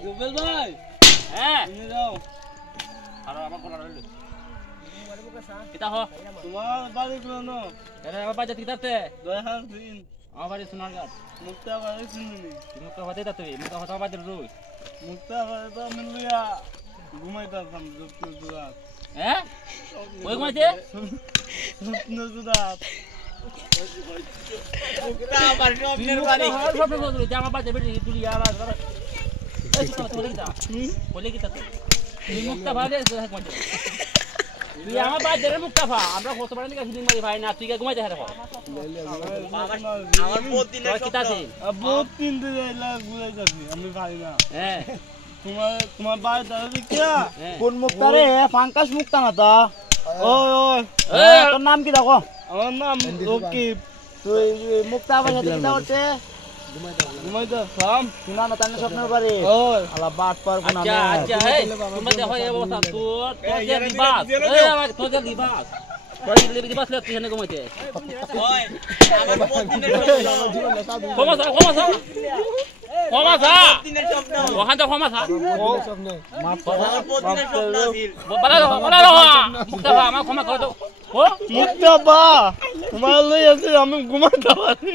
জুবেল ভাই হ্যাঁ তুমি যাও আর আমার কোলা রইল কিতা হ তোমার বাড়ি কোন আরে আমার বাজে কিতাতে 2003 আমার বাড়ি সোনারঘাট মুক্তা বাড়ি চিনি মুক্তা হতে তা তুই মুক্তা হতে বাজে রই মুক্তা বাড়ি তো মিলিয়া ঘুমাইতাম দুরাত হ্যাঁ ওই ঘুমাইছে দুরাত মুক্তা বাড়ি আপনার বাড়ি সব বলছিস যে আমার বাজে বেটি তুলি আলাদা করে এই তো বলে কিতা বলে কিতা তুই মুক্তা ভাগে ঘুমাইছে তুই আমার বাজে রে মুক্তা ভা আমরা কত বড় নিকা ফিলিং মারি ভাই না তুই কে ঘুমাইতে হারে আমার প্রতিদিন কিতা আছে বহুত দিন ধরে এলা ঘুরাই যাচ্ছি আমি ভাই না হ্যাঁ তোমার বাড়ি দাঁড়াবে কিয়া কোন মুক্তা রে ফাঙ্কাস মুক্তা না তো ওই ওই তোর নাম কি দেখো আমার নাম রকিব তুই মুক্তা আবার সাথে কিতা করছে ঘুমাইতাম কিনা না তানে স্বপ্নের বাড়ি ওই আলা বাট পার কোন আচ্ছা আচ্ছা এই তোমরা দেখো এই অবস্থা তোর যে লিবাস এই আমার তোর যে লিবাস তোর লিবাস লে তুই এখানে ঘুমাইতে ওই আমার প্রতিদিনের ক্ষমা ওখান তো ক্ষমা আমার ক্ষমা করে দাও মুক্তা বা তোমার লই আছে আমি ঘুমাইতে পারি